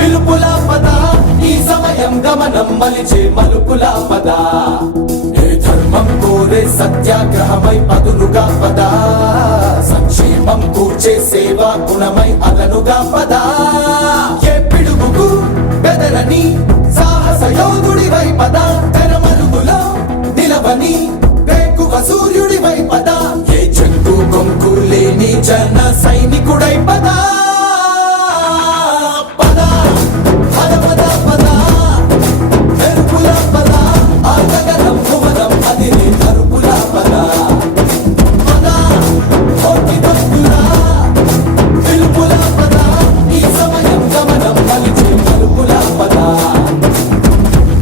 పిలుపుల పద ఈ సమయం గమనం మలిచే మలుపుల పద ఏ ధర్మం కోరే సత్యాగ్రహమై పదులుగా పద సంక్షేమం కూర్చే సేవా గుణమై అదనుగా పద ఏ పిడుగుకు బెదరని సాహస యోధుడివై పద తెరమరుగులో నిలవని వేకువ సూర్యుడివై పద ఏ చెక్కు కొంకు లేని జన సైనికుడై పద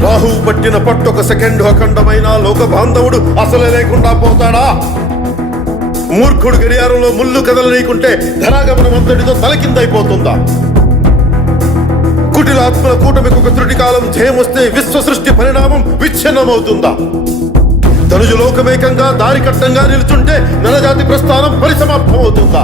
రాహు పట్టిన పట్టొక సెకండ్ అఖండమైన లోక బాంధవుడు అసలే లేకుండా పోతాడా? మూర్ఖుడు గడియారంలో ముళ్ళు కదలనీకుంటే ధనాగమనం అంతటితో తలకిందైపోతుందా? కుటిలాత్మల కూటమికి ఒక త్రుటి కాలం జయమొస్తే విశ్వ సృష్టి పరిణామం విచ్ఛిన్నమవుతుందా? ధనుజు లోకమేకంగా దారి కట్టంగా నిలుచుంటే నరజాతి ప్రస్థానం పరిసమాప్తమవుతుందా?